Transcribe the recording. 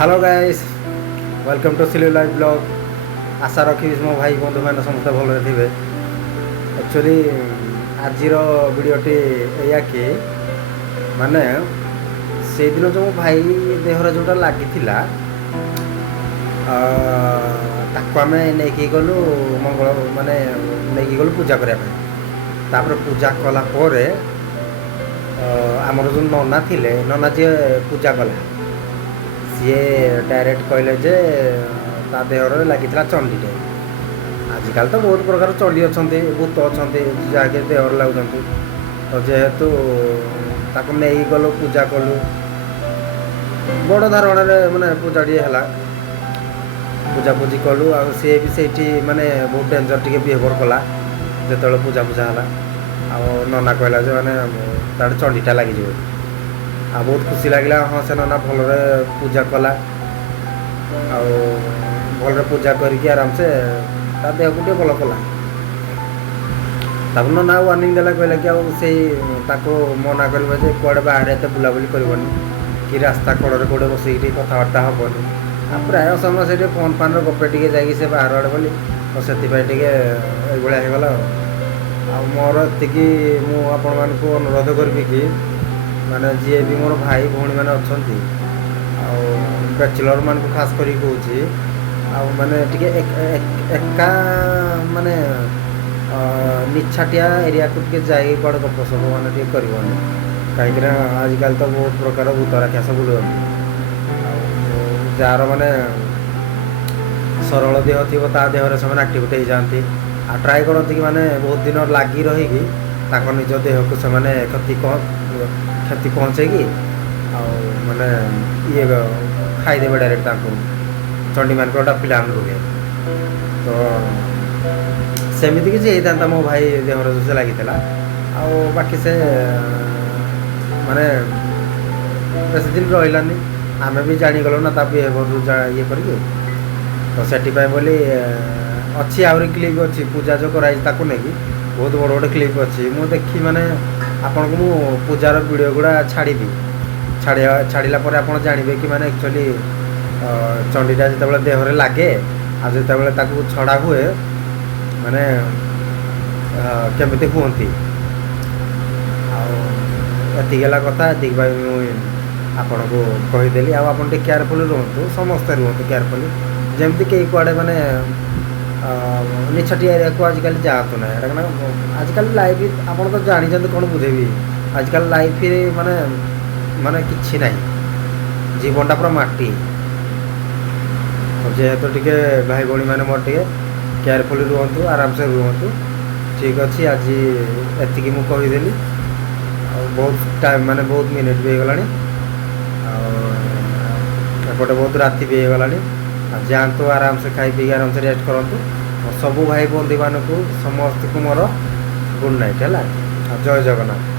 Hello guys, welcome to silly life blog. आशा रखी मो भाई बंधु मैंने समस्त भल थे। एक्चुअली आज भिडटी या कि माने से दिन जो भाई देहर जोटा लगी आम नहीं गलु मंगल माने नहीं गलु पूजा करने। तापर पूजा कलापर आमर जो नना थिले नना जी पूजा कला सी डायरेक्ट कहले जे ता देहर लगी चंडीटे। आजिकल तो बहुत प्रकार चंडी अच्छा भूत अच्छा जहाँकि देहर लगुंट। तो जेहेतु ताको नहीं गलु पूजा कलु बड़ धारण माने पूजा टी है पूजा पूजी कलु आ सी भी से माने बहुत डेंजर टी बिहेवियर कला जो पूजा पूजा है। नना कहला जे मैंने तार चंडीटा लगी आ बहुत खुशी लगे। हाँ से नना भल पूजा कला भल पूजा करके आराम से ता देह को भल कला। तब नना वार्निंग देला कहला कि ताको मना कर कड़े बाहर एत बुलाबुली करनी कि रास्ता कड़े कौटे बस कथबार्ता हेनी। प्राय समय से फोन फान गपे टे जा बाहर आड़े बोली तो से होगला। मोर एति मुझे अनुरोध करी कि माने जी भी मोर भाई भौणी मैंने अच्छा बैचलर मान को खास करी कहूँ माने टिके एका माने निछाटिया एरिया को टिके जाई कड़े गप सब माने करनी कहीं आजिकल तो बहुत प्रकार भूत राक्षस बुलूँ जार माने सरल देह थी ता देहरे से आक्टिविट हो जाती आ ट्राए करती कि माने बहुत दिन लगी रही निज देह को से क्षति पहुँचेगी माने ये खाईदेवे डायरेक्ट चंडी मान पिला रुके। तो सेमती किसी होता मो भाई देहर जो से लगी बाकी से माने बेस दिन रही आम भी जागल ना ता बिहेवियर ये कर तो से बोली अच्छी आहरी क्लिप अच्छी पूजा जो कराई नहीं बहुत बड़ बड़ क्लिप अच्छी मु देखी माने आपन को पूजार वीडियो गुड़ा छाड़ी छाड़ा आप जानवे कि माने एक्चुअली चंडीटा जो देहरे लगे आ जो छड़ा हुए माने केमिति हुंती आतिगला कथा एति मुझे आपन को कहीदेली। आप केयरफुल रुहतु समस्ते रुहतु केयरफुल जमती कई कुआड़े माने निछाटिया एरिया को आजिकल जातु ना आजिकल लाइफ आप तो जानी कौन बुझेबी आजिकल लाइफ माने माने किछि नहीं जीवनटा पूरा माटी। तो जेहेतु टिके भाई भौणी मैंने मोर टे केयरफुल रुहतु आराम से रुहतु ठीक अच्छे। आज एति मु कहीदेली बहुत टाइम माने बहुत मिनिट भी होगला एपटे बहुत राति भी होगला। जातु आराम से खाई पी आराम से रेस्ट करूँ। सबू भाई बंधु मान को समस्त को मोर गुड नाइट है। जय जगन्नाथ।